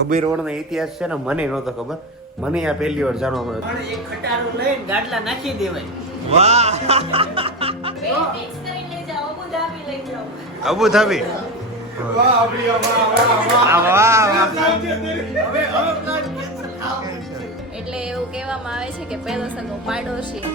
કબીર રોડનો ઇતિહાસ છે ને મને નહોતો ખબર, મને આ પહેલી વાર જાણવા મળ્યો. પણ એક ખટારું લઈને ગાડલા નાખી દેવાય. વાહ, મિક્સ કરીને લઈ જાઓ, અબુધાબી લઈ જાઓ. અબુધાબી. વાહ એટલે એવું કહેવામાં આવે છે કે પહેલો સગો પાડોશી.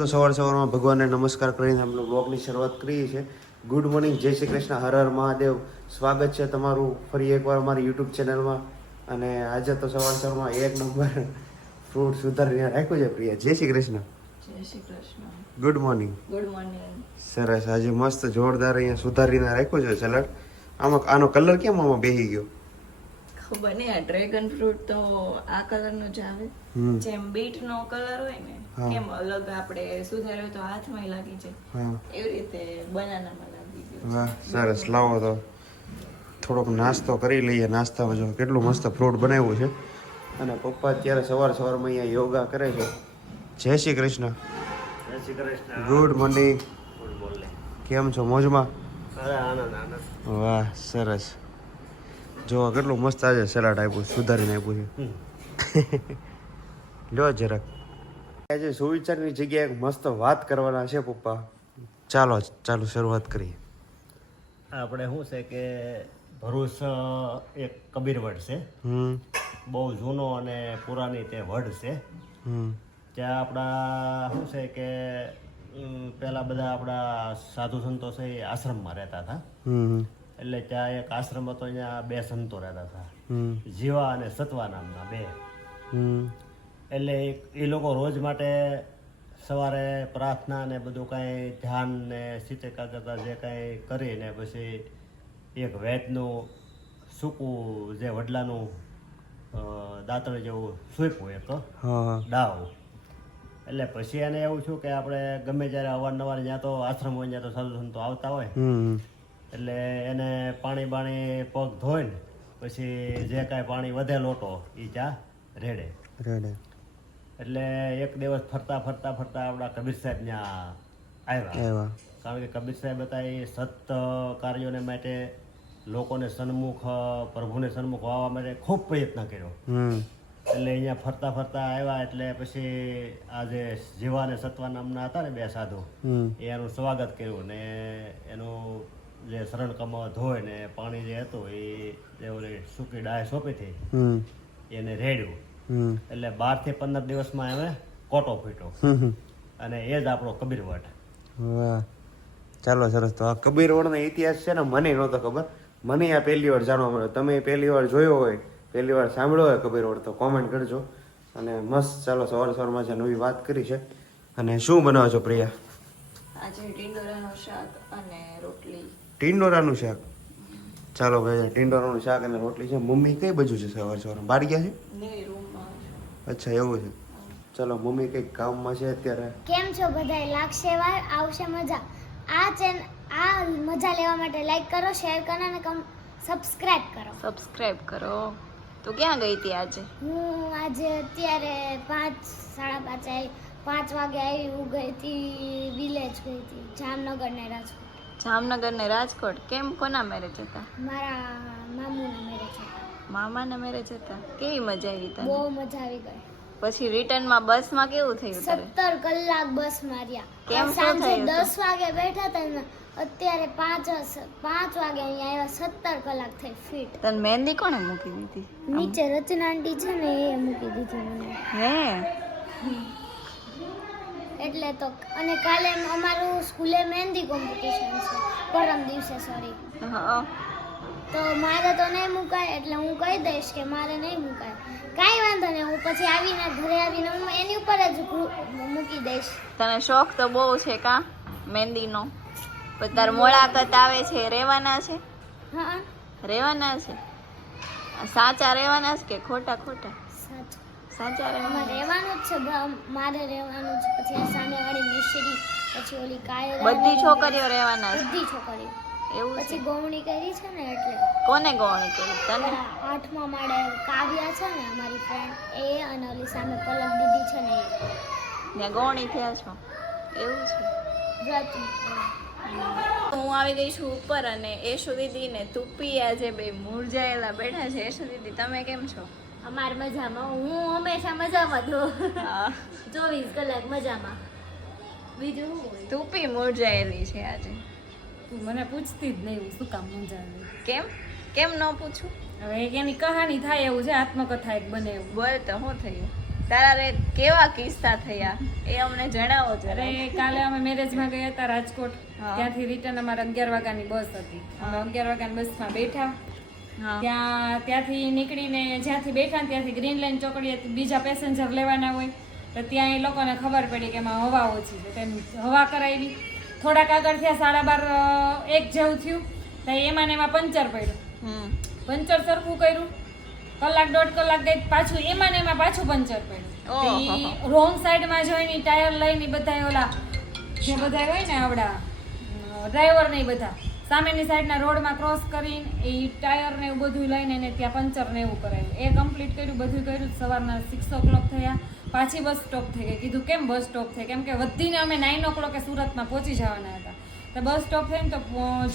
તો સવારમાં ભગવાનને નમસ્કાર કરીને આપણે બ્લોગની શરૂઆત કરીએ છીએ. ગુડ મોર્નિંગ, જય શ્રી કૃષ્ણ, હર હર મહાદેવ. સ્વાગત છે તમારું ફરી એકવાર મારી યુટ્યુબ ચેનલમાં. અને આજે તો સવારમાં એક નંબર ફ્રૂટ સુધારીને રાખ્યું છે પ્રિયા. જય શ્રી કૃષ્ણ. જય Shri Krishna. Good morning. Good morning. સરસ, આજે મસ્ત જોરદાર અહીંયા સુધારીને રાખ્યું છે સલાડ. આમાં આનો કલર કેમ આમાં બેસી ગયો? ખબર નહીં, આ ડ્રેગન ફ્રૂટ તો આ કલરનો જ આવે. જેમ બીટનો કલર હોય ને, કેમ અલગ આપણે સુધાર્યો તો હાથમાં લાગી જાય, એવી રીતે બનાનામાં લાગી ગયું. વાહ, સરસ. લાવો તો થોડોક નાસ્તો કરી લઈએ. નાસ્તામાં જો કેટલું મસ્ત ફ્રૂટ બનાવ્યું છે. અને પપ્પા અત્યારે સવારમાં અહીંયા યોગા કરે છે. જય શ્રી કૃષ્ણ. જય શ્રી કૃષ્ણ. Good morning. કેમ છો? મોજમાં? અરે આનંદ. વાહ, સરસ. જો કેટલું મસ્ત આજે સલાડ આપ્યું, સુધારીને આપ્યું છે. લો જરાક. આજે સુવિચારની જગ્યાએ એક મસ્ત વાત કરવાના છે પપ્પા. ચાલો શરૂઆત કરીએ. આપણે શું છે કે ભરૂચ એક કબીરવડ છે, બહુ જૂનો અને પુરાની તે વડ છે. ત્યાં આપણા શું છે કે પહેલા બધા આપણા સાધુ સંતો છે એ આશ્રમમાં રહેતા હતા. એટલે ત્યાં એક આશ્રમ હતો, અહીંયા બે સંતો રહેતા હતા, જીવા અને સત્વા નામના બે. એટલે એ લોકો રોજ માટે સવારે પ્રાર્થના ને બધું કાંઈ ધ્યાન ને સિતેકા કરતા જે કાંઈ કરીને પછી એક વેદનું સૂકું જે વડલાનું દાંતણ જેવું સૂપ્યું એક ડાવ. એટલે પછી એને એવું છું કે આપણે ગમે જ્યારે અવારનવાર જ્યાં તો આશ્રમ હોય ત્યાં તો સાધુ સંતો આવતા હોય, એટલે એને પાણી પગ ધોઈને પછી જે કાંઈ પાણી વધે લોટો એ ચા રેડે. એટલે એક દિવસ ફરતા આપણા કબીર સાહેબ ત્યાં આવ્યા. કારણ કે કબીર સાહેબ હતા એ સત કાર્યોને માટે લોકોને સન્મુખ, પ્રભુને સન્મુખ આવવા માટે ખૂબ પ્રયત્ન કર્યો. એટલે અહીંયા ફરતા આવ્યા. એટલે પછી આ જે જીવા અને સત્વા નામના હતા ને બે સાધુ, એનું સ્વાગત કર્યું ને એનું જે શરણ કમળ ધોય ને પાણી જે હતું એ ઓલી સૂકી ડાય સોંપી હતી એને રેડ્યું. એટલે 12 થી 15 દિવસમાં હવે કોટો ફૂટ્યો. અને એ જ આપણો કબીરવડ. વાહ, ચાલો સરસ. તો આ કબીરવડનો ઇતિહાસ છે ને મને નહોતો ખબર, મને આ પહેલી વાર જાણવા મળ્યો. તમે પહેલી વાર જોયો હોય, પહેલી વાર સાંભળ્યો હોય કબીરવડ, તો કોમેન્ટ કરજો. અને મસ્ત ચાલો સવારમાં જે નવી વાત કરી છે. અને શું બનાવો છો પ્રિયા? આજે ટીંડોરાનું શાક અને રોટલી. ટીંડોરાનું શાક. ચાલો ભાઈ, ટીંડોરાનું શાક અને રોટલી છે. મમ્મી કઈ બાજુ છે સવાર બહાર ગયા છે? નહીં, રૂમમાં. અચ્છા એવું છે. ચાલો મમ્મી કઈક કામમાં છે અત્યારે. કેમ છો બધાય? લાગશે વાર, આવશે મજા. આ મજા લેવા માટે લાઈક કરો, શેર કરો અને સબસ્ક્રાઇબ કરો. સબસ્ક્રાઇબ કરો. તો ક્યાં ગઈ હતી આજે? હું આજે અત્યારે 5 વાગે આવી. હું ગઈ હતી વિલેજ, ગઈ હતી જામનગર ને રાજકોટ. જામનગર ને રાજકોટ. કેમ? કોના મેરેજ હતા? મારા મામુના મેરેજ હતા. મામાના મેરેજ હતા. કેવી મજા આવી તને? બહુ મજા આવી ગઈ. પછી રિટર્નમાં બસમાં કેવું થયું તારે? 17 કલાક બસ માર્યા. કેમ? શું સાંજે થયું 10 વાગે બેઠા હતા ને અત્યારે 5 વાગે અહીંયા આવ્યા. 17 કલાક થઈ ફીટ. તને મહેંદી કોણે મૂકી દીધી? નીચે રચના આંટી છે ને એ મૂકી દીધી મને. હે? એટલે તો અને કાલે અમારું સ્કૂલે મહેંદી કોમ્પિટિશન છે, પરમ દિવસે સોરી. હા. તો મારે તો નહીં મુકાય એટલે હું કહી દઈશ કે મારે નહીં મુકાય. કાંઈ વાંધો નહીં, હું પછી આવીને ઘરે આવીને હું એની ઉપર જ મૂકી દઈશ. તને શોખ તો બહુ છે કા મહેંદીનો? પણ તાર મોળાકત આવે છે, રહેવાના છે? હા, રહેવાના છે? સાચા રહેવાના છે કે ખોટા? સાચું. સાચા રહેવાના. અમારે રહેવાનું જ છે, મારે રહેવાનું જ. પછી આ સામેવાળી મિશ્રી, પછી ઓલી કાયર, બધી છોકરીઓ રહેવાના છે? બધી છોકરીઓ. એવું છે? પછી ગૌણી કરી છે ને એટલે. કોને ગોણી કરી? તને? 8મા માળે કાવ્યા છે ને અમારી ફ્રેન્ડ, એ અને ઓલી સામે પલક દીદી છે ને એ. ને ગોણી થયા છો? એવું છે? વ્રત. હું આવી ગઈ છું ઉપર અને એશુ દીદી ને તુપી આજે બે મુરઝાયેલા બેઠા છે. એશુ દીદી તમે કેમ છો? અમાર મજામાં. હું હંમેશા મજામાં જ રહું. હા. 24 કલાક મજામાં. બીજું શું હોય? તુપી મુરઝાયેલી છે આજે. તું મને પૂછતી જ નહીં, હું શું કામ મૂંઝાવી? કેમ? કેમ ન પૂછું? હવે એની કહાની થાય એવું છે, આત્મકથા એક બને એવું. બોલ તો શું થયું? તારા રે કેવા કિસ્સા થયા એ અમને જણાવો જરા. અરે કાલે અમે મેરેજમાં ગયા હતા રાજકોટ. હા. ત્યાંથી રિટર્ન અમારે 11 વાગ્યાની બસ હતી. અમે 11 વાગ્યાની બસમાં બેઠા. હા. ત્યાંથી નીકળીને જ્યાંથી બેઠા ને ત્યાંથી ગ્રીન લાઈન ચોકડીએ બીજા પેસેન્જર લેવાના હોય તો ત્યાં એ લોકોને ખબર પડી કે એમાં હવા ઓછી છે, તેમ હવા કરાવી. થોડાક આગળ થયા 12:30 1 જેવું થયું તો એમાં ને એમાં પંચર પડ્યું. પંચર સરખું કર્યું, કલાક 1.5 કલાક ગઈ, પાછું એમાં ને એમાં પાછું પંચર પડ્યું. રોંગ સાઈડમાં જોઈને ટાયર લઈને બધા ઓલા જે બધા હોય ને આવડા ડ્રાઈવર ને બધા સામેની સાઈડના રોડમાં ક્રોસ કરીને એ ટાયર ને એવું બધું લઈને એને ત્યાં પંચર ને એવું કરાવ્યું. એ કમ્પ્લીટ કર્યું, બધું કર્યું. સવારના 6 o'clock થયા, પાછી બસ સ્ટોપ થઈ ગઈ. કીધું કેમ બસ સ્ટોપ થઈ? કેમ કે વધીને અમે 9 o'clock સુરતમાં પહોંચી જવાના હતા. તો બસ સ્ટોપ થઈને તો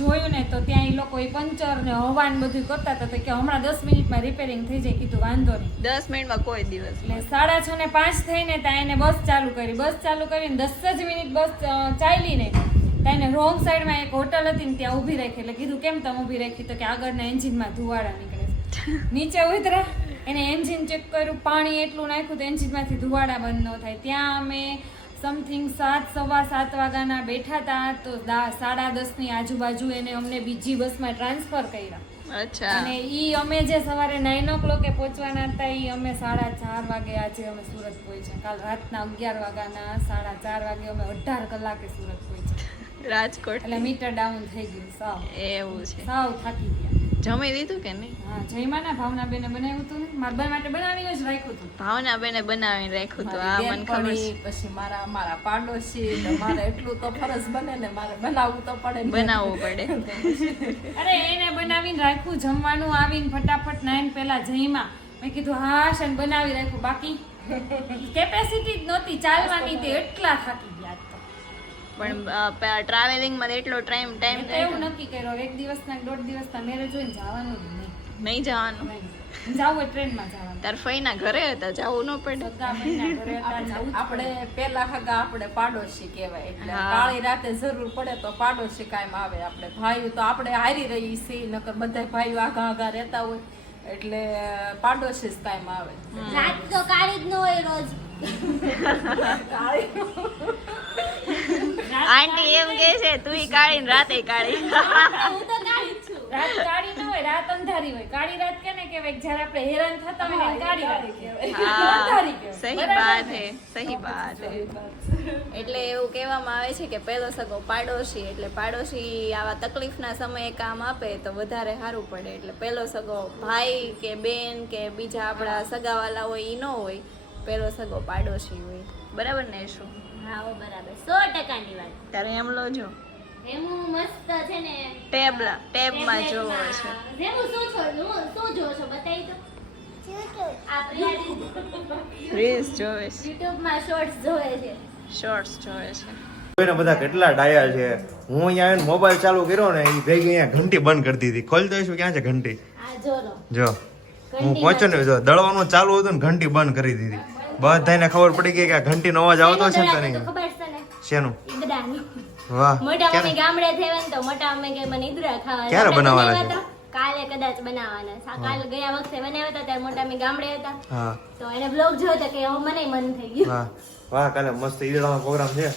જોયું ને તો ત્યાં એ લોકો એ પંચર ને હવા ને બધું કરતા હતા. તો કે હમણાં 10 મિનિટમાં રિપેરિંગ થઈ જાય. કીધું વાંધો નહીં. 10 મિનિટમાં કોઈ દિવસ. એટલે 6:30 ને 5 થઈને ત્યાં એને બસ ચાલુ કરી. બસ ચાલુ કરીને 10 જ મિનિટ બસ ચાલી ને ત્યાં એને રોંગ સાઈડમાં એક હોટલ હતી ને ત્યાં ઊભી રાખી. એટલે કીધું કેમ તમે ઊભી રાખી? તો કે આગળના એન્જિનમાં ધુવાડા નીકળે છે. નીચે ઉતર્યા, એને એન્જિન ચેક કર્યું, પાણી એટલું નાખ્યું તો એન્જિનમાંથી ધુવાડા બંધ ન થાય. ત્યાં અમે સમથિંગ 7:15 વાગ્યાના બેઠા હતા તો 10:30 આજુબાજુ એને અમને બીજી બસમાં ટ્રાન્સફર કર્યા. અચ્છા. અને ઈ અમે જે સવારે 9 o'clock પહોંચવાના હતા ઈ અમે 4:30 વાગે આજે અમે સુરત પહોંચ્યા. કાલ રાતના 11 વાગ્યાના 4:30 વાગે અમે 18 કલાકે સુરત પહોંચ્યા. રાજકોટ. એટલે મીટર ડાઉન થઈ ગયું સાવ. એવું છે? સાવ થાકી ગયા. જમી લીધું કે નહીં? હા, જયમાના ભાવનાબેને બનાવ્યું હતું ને મારા બા માટે બનાવીને જ રાખ્યું હતું. ભાવનાબેને બનાવીને રાખ્યું હતું. આ મને ખબર છે. પછી મારા પાડોશી ને મારે એટલું તો ફરજ બને ને મારે બનાવવું તો પડે ને. બનાવવું પડે. અરે એને બનાવીને રાખ્યું, જમવાનું આવીને ફટાફટ 9 પહેલા જઈમાં મેં કીધું હા છે ને બનાવી રાખ્યું. બાકી કેપેસિટી જ નહોતી ચાલવાની, તે એટલા થાકી ગયા તો. પણ ટ્રાવેલિંગમાં એટલો ટાઈમ મેં તો એવું નક્કી કર્યો એક દિવસના 1.5 દિવસના મેરેજ હોય ને જવાનું જ નહીં જવાનું. નહીં. જાવું હોય ટ્રેનમાં જવાનું. તાર ફઈના ઘરે હતા, જવું ન પડે? સગા ભાઈના ઘરે હતા, જાવું જ આપણે પડે. પેલા હગા આપણે પાડોશી કહેવાય એટલે હા. કાળી રાતે જરૂર પડે તો પાડોશી કાયમ આવે. આપણે ભાઈઓ તો આપણે હારી રહી છીએ, નકર બધા ભાઈઓ આગા આગા રહેતા હોય એટલે પાડોશી જ કાયમ આવે. રાત તો કાળી જ ન હોય રોજ. આંટી એમ કે છે તું કાળી ને રાતે કાળી. હું તો કાળી જ છું. રાત કાળી ન હોય, રાત અંધારી હોય. કાળી રાત કેને કહેવાય? જ્યારે આપણે હેરાન થતા હોય એને કાળી રાત કહેવાય. અંધારી કહેવાય. સહી બરાબર બાત ને? હે સહી બાત હે એટલે એવું કહેવામાં આવે છે કે પહેલો સગો પાડોશી, એટલે પાડોશી આવા તકલીફના સમયે કામ આપે તો વધારે સારું પડે. એટલે પહેલો સગો ભાઈ કે બેન કે બીજા આપણા સગાવાલા હોય એ ન હોય, પહેલો સગો પાડોશી હોય. બરાબર ને? શું હા ઓ બરાબર 100%ની વાત. ત્યારે એમ લો જો રેમુ મસ્ત છે ને ટેબમાં જોવો છે. રેમુ શું જોવો છો બતાવી દો. આપણે રીલ્સ જોવે છે, YouTube માં શોર્ટ્સ જોવે છે. શોર્ટ્સ જોવે છે. જોઈને બધા કેટલા ડાયા છે. હું અહીંયા આવીને મોબાઈલ ચાલુ કર્યો ને એ ભેગી અહીંયા ઘંટી બંધ કરી દીધી. ખોલતો શું ક્યાં છે ઘંટી? આ જોરો જો હું પહોંચ્યો ને, જો દળવાનું ચાલુ હતું ને ઘંટી બંધ કરી દીધી. બધાને ખબર પડી ગઈ કે આ ઘંટીનો અવાજ આવતો છે કે નહીં. ખબર છે ને શેનું? ઈદડાની. વાહ, મોટા મમ્મી ગામડે થયા ને તો મોટા મમ્મી કે મને ઈદડા ખાવા. ક્યારે આપણે બનાવવાના બનાવ્યા હતા. કાલે કદાચ બનાવવાના. કાલે ગયા વખતે બનાવ્યા હતા ત્યારે મોટા મમ્મી ગામડે હતા હા તો એને બ્લોગ જોયો તો કે હવે મને મન થઈ ગયું. વાહ વાહ, કાલે મસ્ત ઈદડાનો પ્રોગ્રામ છે.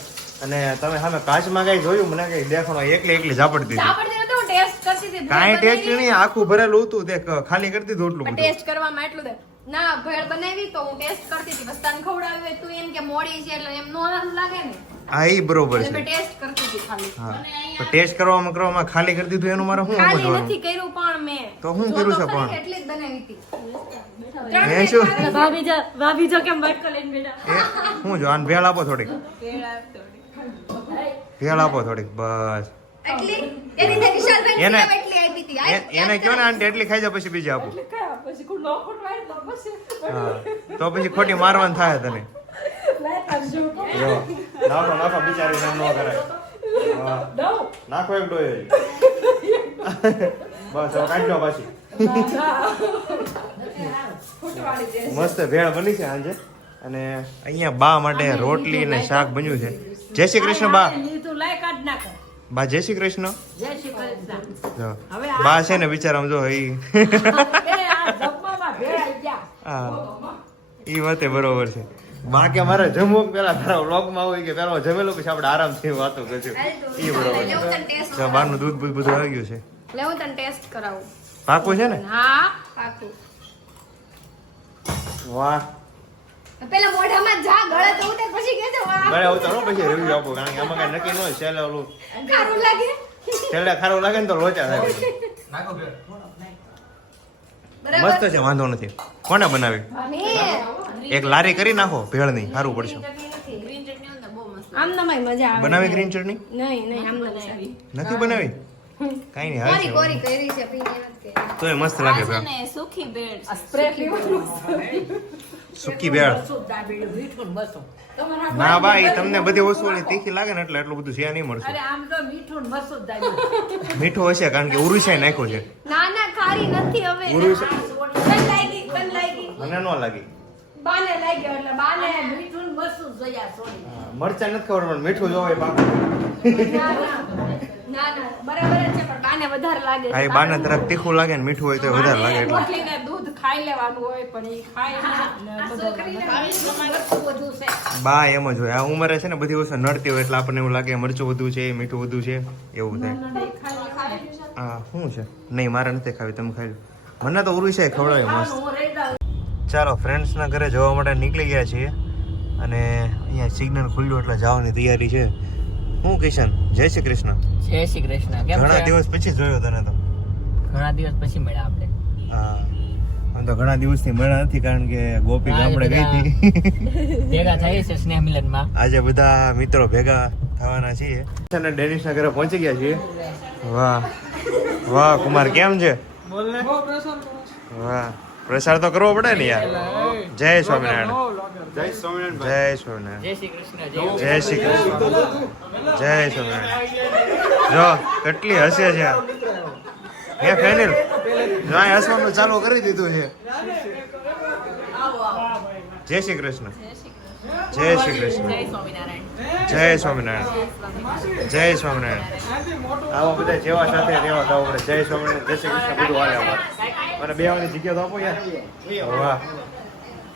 અને તમે સામે કાચમાં કઈ જોયું? મને કઈ દેખાણો એકલી ઝાપડ દીધી. આપણે તો ટેસ્ટ કરતી હતી. કાંઈ ટેસ્ટ નહીં, આખું ભરેલું હતું. દેખ ખાલી કરી દીધું એટલું બધું. ટેસ્ટ કરવામાં એટલું દે ના ભેળ બનાવી તો હું ટેસ્ટ કરતી હતી. બસ તને ખવડાવી હોય તું એમ કે મોડી છે એટલે એમ નો લાગે ને. હા એ બરોબર એટલે છે. મેં ટેસ્ટ કરતી હતી ખાલી. હા પણ ટેસ્ટ કરવામાં ખાલી કરી દીધું એનું મારે શું ખાલી સમજવાનું? નથી કર્યું પણ મેં તો શું કર્યું છે પણ? એટલી જ બનાવી હતી. મેં શું ભાભી જો કેમ બટકો લઈને બેઠા. શું જો આને ભેળ આપો થોડીક, ભેળ આપો થોડીક બસ. એટલી એની તે વિશાલબેન એને- સેવ એટલી આપી હતી. એને કયો ને આંટી એટલી ખાઈ જાય પછી બીજી આપો. પછી કોઈ લોખંડ વાળી તો પછી હા તો પછી ખોટી મારવાનું થાય તને. જો નાખો બિચારી નામ ન કરાય. હા. નાખો એક ડોય હજી. બસ હવે કાઢી લો પાછી. મસ્ત ભેળ બની છે આજે. અને અહીંયા બા માટે રોટલી અને શાક બન્યું છે. જય શ્રી કૃષ્ણ બા. બા જય શ્રી કૃષ્ણ. જો બા છે ને બિચારા જો હા ઈ વાતે બરોબર છે. બા કે મારે જમવું પેલા તારા વ્લોગમાં હોય કે પેલા જમેલું પછી આપણે આરામથી વાતો કરશું. ઈ બરોબર છે. જો બારનું દૂધ બૂધ બધું આવી ગયું છે. લે હું તને ટેસ્ટ કરાવું. પાકું છે ને? હા પાકું. વાહ પેલા મોઢામાં જા ગળે તો ઉતર પછી કહેજો વાહ ગળે ઉતારો પછી રિવ્યુ આપો કારણ કે આમાં કઈ નક્કી ન હોય. છેલ્લે ઓલું ખારું લાગે. છેલ્લે ખારું લાગે ને તો લોચા થાય પછી. મસ્ત છે, વાંધો નથી. કોને બનાવી? મેં એક લારી કરી નાખો ભેળની, સારું પડશે. આમ નમાય મજા આવે. બનાવી ગ્રીન ચટણી? નહીં આમ નમાય. નથી બનાવી? કાઈ નહીં, હાલ કોરી છે. કોરી કરી છે પીને નથી કરી. તોય મસ્ત લાગે ભેળ. ને સુખી ભેળ છે. સ્પ્રે પીવાનું. સૂકી ભેળ. ના ભાઈ તમને બધી વસ્તુ ઓલી તીખી લાગે ને એટલે એટલું બધું છે નહીં મળશે. મીઠું હશે કારણ કે ઉરુસાઈ નાખ્યું છે. ના ના ખારી નથી હવે. ઉરુસાઈ બંધ લાગી બંધ લાગી. મને ન લાગી. બાને લાગ્યો એટલે બાને મરચાં નથી ખબર પણ મીઠું જોવાય પાક. ના ના બરાબર જ છે પણ બાને વધારે લાગે હા એ બાને જરાક તીખું લાગે ને મીઠું હોય તો વધારે લાગે એટલે. રોટલીને દૂધ ખાઈ લેવાનું હોય પણ એ ખાય ને બધું છે. બા એમ જ હોય. આ ઉંમરે છે ને બધી વસ્તુ નડતી હોય એટલે આપણને એવું લાગે મરચું વધુ છે મીઠું વધુ છે એવું થાય. હા શું છે? નહીં મારે નથી ખાવી, તમે ખાઈ લો. મને તો ઉરુસાઈ ખવડાવે મસ્ત. ચાલો ફ્રેન્ડ્સના ઘરે જવા માટે નીકળી ગયા છીએ અને અહીંયા સિગ્નલ ખુલ્યું એટલે જવાની તૈયારી છે. હું કિશન, જય શ્રી કૃષ્ણ. જય શ્રી કૃષ્ણ. કેમ ઘણા છે? દિવસ પછી જોયો તને તો. ઘણા દિવસ પછી મળ્યા આપણે. હા આમ તો ઘણા દિવસથી મળ્યા નથી કારણ કે ગોપી ગામડે ગઈ હતી. ભેગા થઈ છે સ્નેહ મિલનમાં. આજે બધા મિત્રો ભેગા થવાના છીએ અને ડેનિશના ઘરે પહોંચી ગયા છીએ. વાહ વાહ કુમાર કેમ છે? વાહ પ્રસાર તો કરવો પડે ને યાર. જય સ્વામિનારાયણ. જય સ્વામિનારાયણ. જય સ્વામિનારાયણ. જય શ્રી કૃષ્ણ. જય શ્રી કૃષ્ણ. જય સ્વામિનારાયણ. જો કેટલી હસે છે હે ફેનિલ. જો આ હસવાનું ચાલુ કરી દીધું છે. જય શ્રી કૃષ્ણ. જય શ્રી કૃષ્ણ. જય સ્વામિનારાયણ. જય સ્વામિનારાયણ. આવા બધા જેવા સાથે તેવા થવું પડે. જય સ્વામિનારાયણ જય શ્રી કૃષ્ણ બધું હાલે અમારે. અને બે વાની જગ્યા તો આપો યાર. વાહ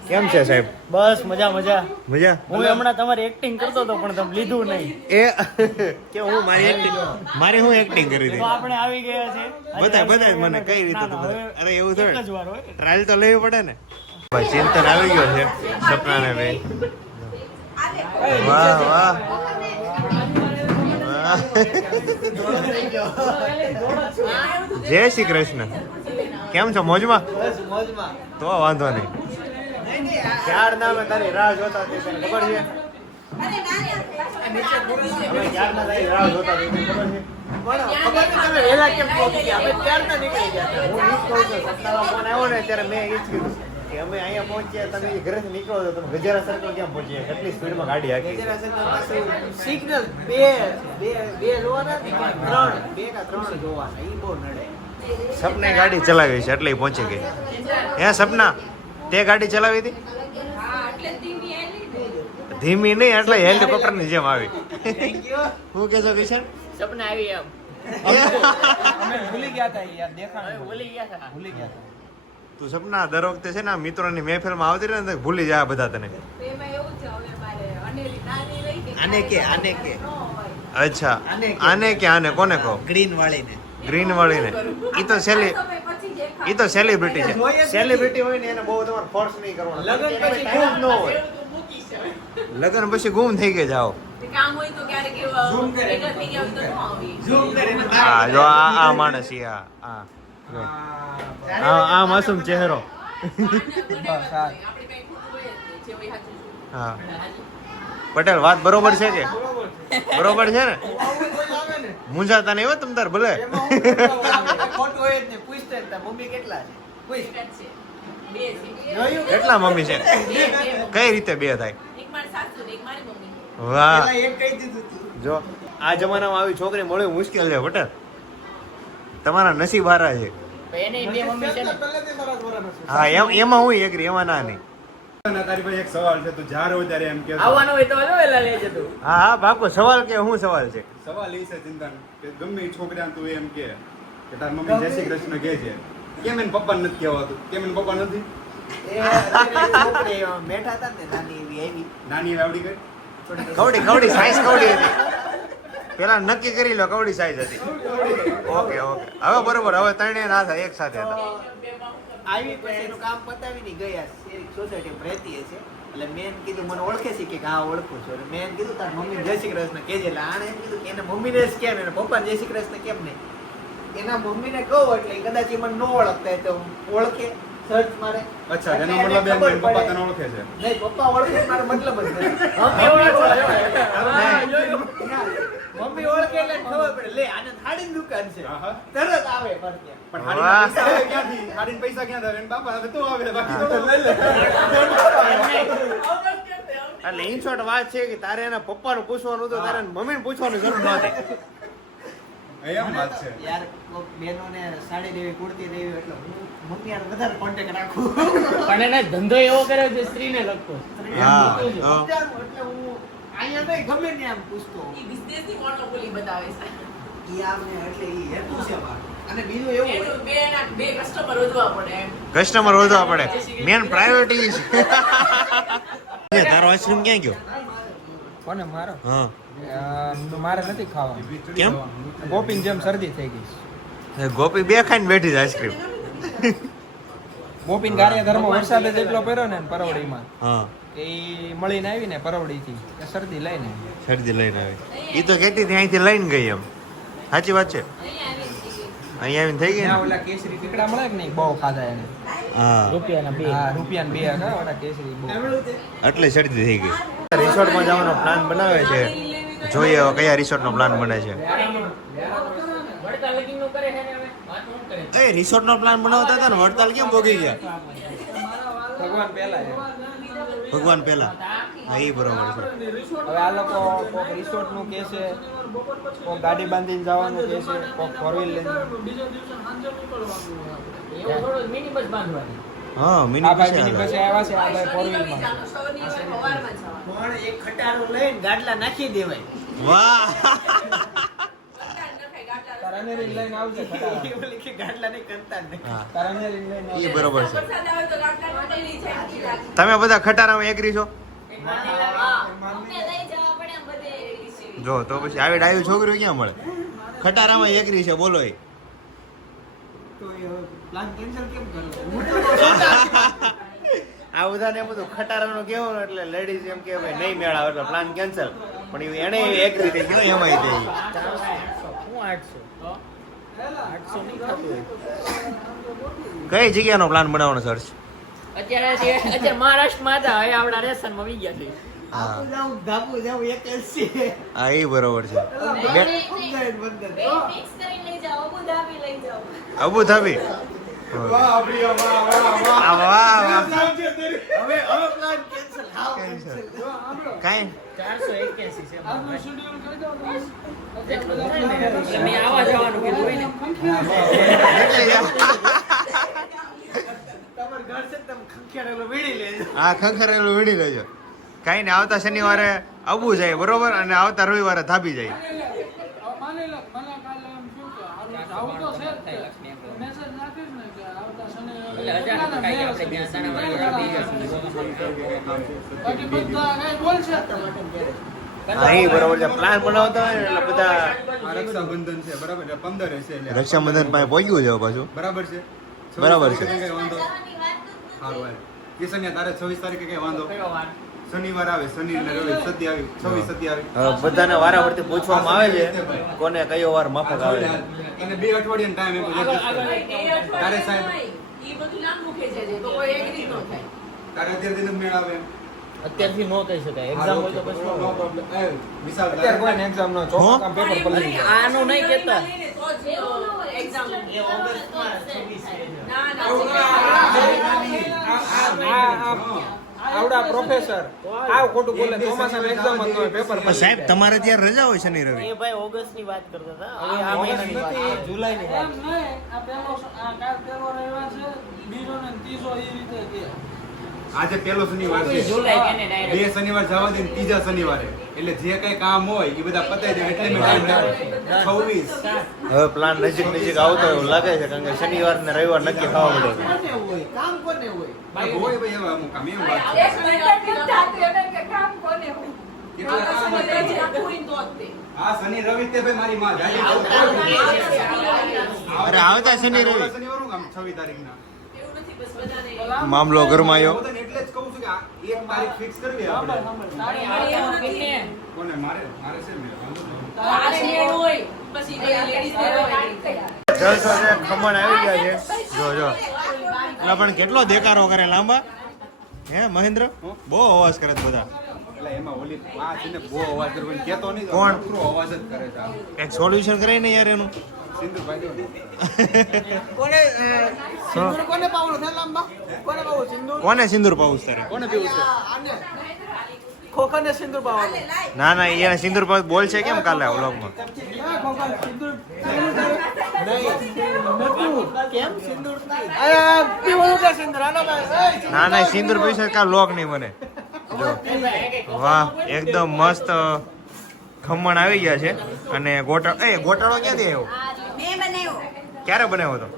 કેમ છે સાહેબ? બસ મજા મજા. મજા? હું હમણાં તમારી એક્ટિંગ કરતો હતો પણ તમે લીધું નહીં. એ કે હું મારી હું એક્ટિંગ કરી તો દઈ. આપણે આવી ગયા છે. બતાય મને કઈ રીતે ના, તો ના, બતાય. હવે અરે એવું એક જ થોડું વાર હોય. ટ્રાયલ તો લેવી પડે ને. ભાઈ ચિંતન આવી ગયો છે સપનાને ભાઈ. વાહ વાહ જય શ્રી કૃષ્ણ. કેમ છો? મોજમાં? તો વાંધો નહીં. ક્યારના અમે તારી રાહ જોતા હતી, તને ખબર છે? અમે ક્યારના તારી રાહ જોતા હતી, તને ખબર છે? પણ ખબર નહીં તમે વહેલા કેમ પહોંચી ગયા? અમે ક્યારના નીકળી ગયા હતા. હું ઈ જ કહું છું, સપનાનો ફોન આવ્યો ને ત્યારે મેં ઈ જ કીધું કે અમે અહીંયા પહોંચ્યા, તમે ઈ ઘરેથી નીકળો છો, તમે ગજારા સર્કલ ક્યાં પહોંચ્યા? કેટલી સ્પીડમાં ગાડી હાકી? સિગ્નલ બે જોવાના ત્રણ જોવાના ઈ બહુ નડે. સપને ગાડી ચલાવી છે એટલે ઈ પહોંચી ગઈ. હે સપના, તે ગાડી ચલાવી હતી? ધીમી નહીં એટલે હેલિકોપ્ટર ની જેમ આવી. હું કેશો કિશન? સપના આવી એમ અમે ભૂલી ગયા હતા યાર દેખાણ ભૂલી ગયા હતા. ભૂલી ગયા હતા. તું સપના દર વખતે છે ને મિત્રોની મહેફિલમાં આવતી રહે ને તો ભૂલી જાય બધા તને. આને કે અચ્છા આને કે આને કોને કહો? ગ્રીન વાળીને ગ્રીન વાળીને. ઈ તો સેલિબ્રિટી છે. સેલિબ્રિટી હોય ને એને બહુ તમારે ફોર્સ નહીં કરવાનો. લગન પછી ટાઈમ જ ન હોય. લગન પછી ગુમ થઈ ગયા જાઓ. ઝૂમ કરીને હા જો આ માણસ ઈ આ માસૂમ ચહેરો. હા પટેલ વાત બરોબર છે કે? બરોબર છે ને? મૂંઝાતા નહીં હો તમ તાર ભલે. ખોટું હોય જ ને પૂછતા હતા મમ્મી કેટલા છે પૂછ જોયું કેટલા મમ્મી છે? કઈ રીતે બે થાય? વાહ પેલા એક કહી દીધું તું જો આ જમાનામાં આવી છોકરી મળવી મુશ્કેલ છે પટેલ. તમારા નસીબ હારા છે. એને બે મમ્મી છે ને. હા એમાં હું એગ્રી, એમાં ના નહીં. તારી પાસે એક સવાલ છે, તું જ્યારે હોય ત્યારે એમ કે આવવાનું હોય તો હાલો વહેલા લઈ જતું. હા હા બાપુ સવાલ કે શું સવાલ છે? સવાલ એ છે ચિંતન કે ગમે એ છોકરાને તું એમ કે તારી મમ્મી જય શ્રી કૃષ્ણ કહે છે, કેમ એને પપ્પા નથી કહેવાતું? કેમ એને પપ્પા નથી? એ છોકરી બેઠા હતા ને નાની એવી આવી નાની આવડી ગઈ કવડી સાઈઝ કવડી હતી. પેલા નક્કી કરી લો કવડી સાઈઝ હતી. ઓકે હવે બરોબર. હવે ત્રણેય ના થાય એક સાથે હતા. આવી પછી એનું કામ પતાવીને ગયા સોસાયટીમાં રહેતી હશે એટલે મેં એમ કીધું મને ઓળખે છે કે હા ઓળખું છું એટલે મેં એમ કીધું તાર મમ્મી જય શ્રી કૃષ્ણ કહેજે એટલે આણે એમ કીધું કે એને મમ્મીને જ કેમ એને પપ્પા જય શ્રી કૃષ્ણ કેમ નહીં? એના મમ્મીને કહું એટલે કદાચ એ મને ન ઓળખતા હોય તો ઓળખે સર્ચ મારે. અચ્છા એનો મતલબ એમ કે પપ્પા તને ઓળખે છે. નહીં પપ્પા ઓળખે મારો મતલબ જ નથી. મમ્મી ઓળખે એટલે ખબર પડે લે આને થાળીની દુકાન છે આહા. તરત આવે ફરતે. પણ વાહ. હાડીના પૈસા આવે ક્યાંથી? હાડીના પૈસા ક્યાં આવે? બાપા હવે તું આવે બાકી તો એટલે ઇન શોર્ટ વાત છે કે તારે એના પપ્પાનું પૂછવાનું હતું, તારે એના મમ્મીને પૂછવાની જરૂર નહોતી. એમ વાત છે. યાર કોક બહેનોને સાડી લેવી કુર્તી લેવી એટલે હું મમ્મી યાર વધારે કોન્ટેક્ટ રાખું. પણ એને ધંધો એવો કર્યો છે સ્ત્રીને લગતો. હા તો એટલે હું અહીંયા નહીં ગમે ને આમ પૂછતો ઈ આમને એટલે ઈ હેતુ છે મારો. અને બીજું એવું હોય કસ્ટમર વધવા પડે. મેન પ્રાયોરિટી છે. તારો આઈસ્ક્રીમ ક્યાં ગયો? કોને મારો હા મારે નથી ખાવાનું કેમ? ગોપીન જેમ શરદી થઈ ગઈ એ ગોપી બે ખાઈને બેઠી છે આઈસ્ક્રીમ. ગોપીન કાર્યધર્મ વરસાદ જ એટલો પડ્યો ને પરવડીમાં હા કે ઈ મળીને આવી ને પરવડીથી કે શરદી લઈને શરદી લઈને આવી. ઈ તો કહેતી હતી અહીંથી લઈને ગઈ એમ. સાચી વાત છે. અહીંયા આવીને થઈ ગઈ ત્યાં ને? ઓલા કેસરી ટીકડા મળે કે નહીં બહુ ખાધા એને હા રૂપિયાના બે. હા રૂપિયા 2 હતા ઓલા કેસરી બહુ એટલે શરદી થઈ ગઈ. રિસોર્ટમાં જવાનો પ્લાન બનાવે છે. જોઈએ હવે કયા રિસોર્ટનો પ્લાન બને છે. વડતાલ લગીનનું કરે છે ને હવે વાત શું કરે? એ રિસોર્ટનો પ્લાન બનાવતા હતા ને વડતાલ કેમ ભોગી ગયા? ભગવાન પહેલા છે ભગવાન પહેલા. હા એ બરોબર છે. હવે આ લોકો કોક રિસોર્ટ નું કે છે કોક ગાડી બાંધીને જવાનું કે છે કોક 4 વ્હીલ લઈને એવું થોડું મિની બસ બાંધવાની. હા આ મિની ભાઈ મિની બસે આવ્યા છે આ ભાઈ 4 વ્હીલ માં પણ એક ખટારો લઈને ગાડલા નાખી દેવાય. વાહ તારાને નેરી લઈને આવજે ખટારા. એ બોલી કે ગાડલા નહીં કરતા જ નહીં. હા તારા નેરી લઈને આવજે. એ બરોબર છે. વરસાદ આવે તો ગાડલા પડી જાય. તમે બધા ખટારામાં એગ્રી છો? અમને લઈ જવા પડે આમ બધે એવી છે. જો તો પછી આવી ડાયું છોકરીઓ ક્યાં મળે? ખટારામાં એગ્રી છે, બોલો એ. તો એ હવે પ્લાન કેન્સલ કેમ કરો? આ બધાને એમ બધું ખટારાનું કહેવાનું એટલે લેડીઝ એમ કે ભાઈ નહીં મેળ આવે એટલે પ્લાન કેન્સલ. પણ એને એગ્રી થઈ ગયો એમાંય થઈ ગઈ. હું 800 800 નહીં થતું હોય. કઈ જગ્યાનો પ્લાન બનાવવાનો સર્ચ? અત્યારે મહારાષ્ટ્રમાં હતા, હવે આપણા રેશનમાં વી ગયા છે. ધાબુ જાઉં 81. હા એ બરોબર છે. બે મિક્સ કરીને લઈ જાઓ, અબુ ધાબી લઈ જાઓ. Abu Dhabi. વાહ આપણી વાહ વાહ વાહ. આ વાહ વાહ. હવે પ્લાન કેન્સલ. હાવ Cancel. cancel. કાંઈ 481 છે. આજનું schedule કરી દો બસ. એટલે મેં આવા જવાનું કીધું હોય ને. તમારું ઘર છે ને તમે ખંખેરેલું વીણી લેજો. હા ખંખરેલું વીણી લેજો. કાંઈ ને આવતા શનિવારે અબુ જાય બરોબર, અને આવતા રવિવારે ધાબી જાય. માની લો, મને કાલે એમ થયું કે હારું જાવું તો છે જ તે. મેસેજ નાખીશ ને કે આવતા શનિવારે એટલે 1000 કાંઈ આપણે ત્યાં દાણાવાળી બાકી બધા કાંઈ બોલશે જ હા એ બરોબર છે. પ્લાન બનાવતા હોય ને એટલે બધા આ રક્ષાબંધન છે બરાબર એટલે 15 હશે એટલે રક્ષાબંધન પાસે પહોંચ્યું છે પાછું. બરાબર છે. બરાબર છે. કઈ વાંધો જવાની વાત જ નથી. સારું હાલ. કિશન્યા તારે 26 તારીખે કઈ વાંધો? કયો વાર? શનિવાર આવે, શનિ ને રવિ સદી આવી, 26 સદી આવી. હવે બધાને વારાફરતી પૂછવામાં આવે છે કોને કયો વાર માફક આવે છે. અને 2 અઠવાડિયાનો ટાઈમ એમ આગળ તારે સાહેબ ઈ બધું લાંબુ ખેંચે છે તો કોઈ એગ્રી ન થાય. તારે અત્યારે દિન મેળ આવે એમ. અત્યારથી નો કહી શકાય, એક્ઝામ હોય તો પછી નો પ્રોબ્લેમ. એ વિશાલ અત્યારે કોઈને exam નો ચોખ્ખા પેપર પલળી જાય. આનું નહીં કહેતા. તો જ એક્ઝામ એ ઓગસ્ટમાં 26 છે. ના આવડા પ્રોફેસર આવ ખોટું બોલે ચોમાસામાં એક્ઝામ જ ન હોય પેપર પણ સાહેબ તમારે ત્યાં રજા હોય શનિ રવિ? એ ભાઈ ઓગસ્ટની વાત કરતા હતા, હવે આ મહિનાની વાત નથી છે. જુલાઈની વાત આ પહેલો આ કાલ પહેલો રવિવાર છે બીજો ને ત્રીજો એ રીતે કે આજે પહેલો શનિવાર છે. જુલાઈ કે ને direct. 2 શનિવાર જવા દે ને ત્રીજા શનિવારે એટલે જે કઈ કામ હોય એ બધા પતાઈ દે એટલે મેં ટાઈમ નાખ્યો. 26 હવે પ્લાન નજીક આવતો હોય એવું લાગે છે, કારણ કે શનિવાર ને રવિવાર નક્કી ખાવા મળે. કોને હોય? કામ કોને હોય? હોય ભાઈ એવા અમુક કામ એમ વાત છે. એક મિનિટ નથી થાતું એને કે કામ કોને હોય. કેટલા કામ આ હતા? શનિ રાખવું હોય તો જ તે. આ શનિ રવિ તે ભાઈ મારી માં જાજી અરે આવતા શનિ રવિ શનિવારનું કામ 26 તારીખના એવું નથી બસ બધાને મામલો ઘરમાં આવ્યો. હું તને એટલે જ કહું છું કે આ એક તારીખ ફિક્સ કરવી આપણે. એવું નથી. કોને મારે છે મેં વાંધો નહીં. તારે મેળ હોય પછી લેડીઝ ને હોય. જલસો છે, ખમણ આવી ગયા છે. જો એટલે પણ કેટલો દેકારો કરે લાંબા હે મહેન્દ્ર, બહુ અવાજ કરે છે બધા. એટલે એમાં ઓલી આ છે ને બહુ અવાજ કરવો ને કહેતો નહીં તો કોણ? નકરો અવાજ જ કરે છે આ. એક સોલ્યુશન કરે ને યાર એનું. સિંધુભાઈ દો ને. કોને સિંદૂર કોને પાવડો છે લાંબા? કોને પાવડો સિંદૂર? કોને સિંદૂર પાવું તારે? કોને પીવું છે? આને ખોખાને સિંદૂર પાવાનો. ના ના એને સિંદૂર પાવું બોલ છે કેમ કાલે વ્લોગમાં? હા, ખોખા સિંદૂર નહીં નતું. કેમ સિંદૂર નહીં? પીવાનું કે સિંદૂર? આનો ભાઈ ના ના સિંદૂર પૈસા કા લોક નહીં મને. જો વાહ એકદમ મસ્ત ખમણ આવી ગયા છે. અને ગોટાળો ક્યાંથી આવ્યો? મેં બનાવ્યો. ક્યારે બનાવ્યો હતો?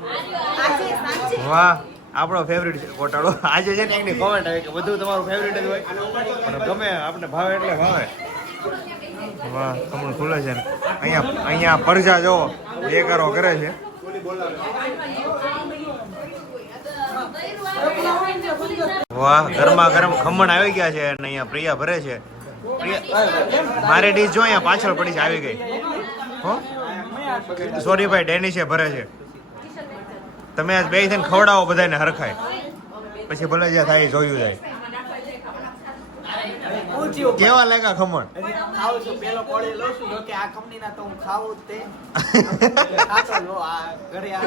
આજે સાંજે. વાહ આપણો ફેવરિટ છે ગોટાળો. આજે છે ને એકની કોમેન્ટ આવી કે બધું તમારું ફેવરિટ જ હોય પણ ગમે આપણે ભાવે એટલે ભાવે. વાહ ખમણ ખુલે છે ને અહીંયા પરજા જો બેકારો કરે છે. વાહ ગરમા ગરમ ખમણ આવી ગયા છે અને અહીંયા પ્રિયા ભરે છે. મારી ડીશ જો અહીંયા પાછળ પડી છે, આવી ગઈ. હો સોરી ભાઈ ડેનિશે ભરે છે. તમે આજ બે થઈને ખવડાવો બધાને હરખાય, પછી ભલે જ્યાં થાય એ જોયું જાય. કેવા લાગ્યા ખમણ? ખાવ છું પેલો કોળી લઉં છું કે આ કંપનીના તો હું ખાવું જ તે ખાતો લો આ ઘરે આ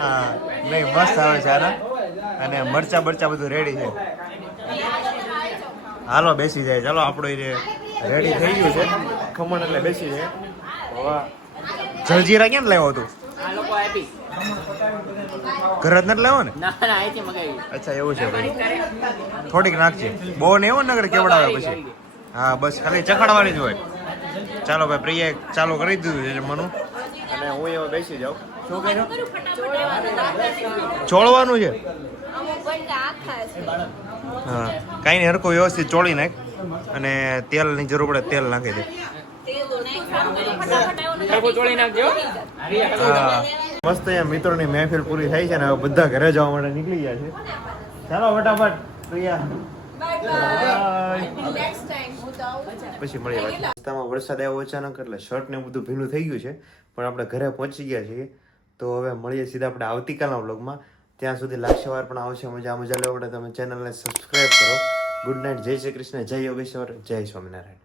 હા નહીં મસ્ત આવે છે આના. અને મરચા બધું રેડી છે. હાલો બેસી જાય. ચાલો આપણો રેડી થઈ ગયું છે ખમણ એટલે બેસી જાય. વાહ જલજીરા ક્યાં લાવ્યો તું? આ લોકો આપી. ઘર જ નથી લાવ્યો ને? ના ના અહીંથી મગાવી. અચ્છા એવું છે ભાઈ. થોડીક નાખજે, બહુ ને એવું નગર કેવડાવે પછી. હા બસ ખાલી ચખાડવાની જ હોય. ચાલો ભાઈ પ્રિયા ચાલુ કરી દીધું છે જમવાનું. અને હું એમાં બેસી જાઉં. શું કહે છો? ચોળવાનું ચોળવાનું છે? અમુક બટકા આખા છે હા, કાંઈ નહીં, હરખું વ્યવસ્થિત ચોળી નાખ અને તેલની જરૂર પડે તેલ નાખી દે. તેલ તો નાખ્યું ફટાફટ એવું સરખું ચોળી નાખજો. હા, મસ્ત અહીંયા મિત્રોની મહેફિલ પૂરી થઈ છે ને હવે બધા ઘરે જવા માટે નીકળી ગયા છે. ચાલો ફટાફટ પ્રિયા, નેક્સ્ટ ટાઈમ હું તો આવું જ. પછી મળીએ પાછા. રસ્તામાં વરસાદ આવ્યો અચાનક એટલે શર્ટ ને બધું ભીનું થઈ ગયું છે, પણ આપણે ઘરે પહોંચી ગયા છીએ. તો હવે મળીએ સીધા આપણે આવતીકાલના વ્લોગમાં. ત્યાં સુધી લાગશે વાર પણ આવશે. મજા લેવા માટે તમે ચેનલને સબસ્ક્રાઈબ કરો. ગુડ નાઇટ, જય શ્રી કૃષ્ણ, જય યોગેશ્વર, જય સ્વામિનારાયણ.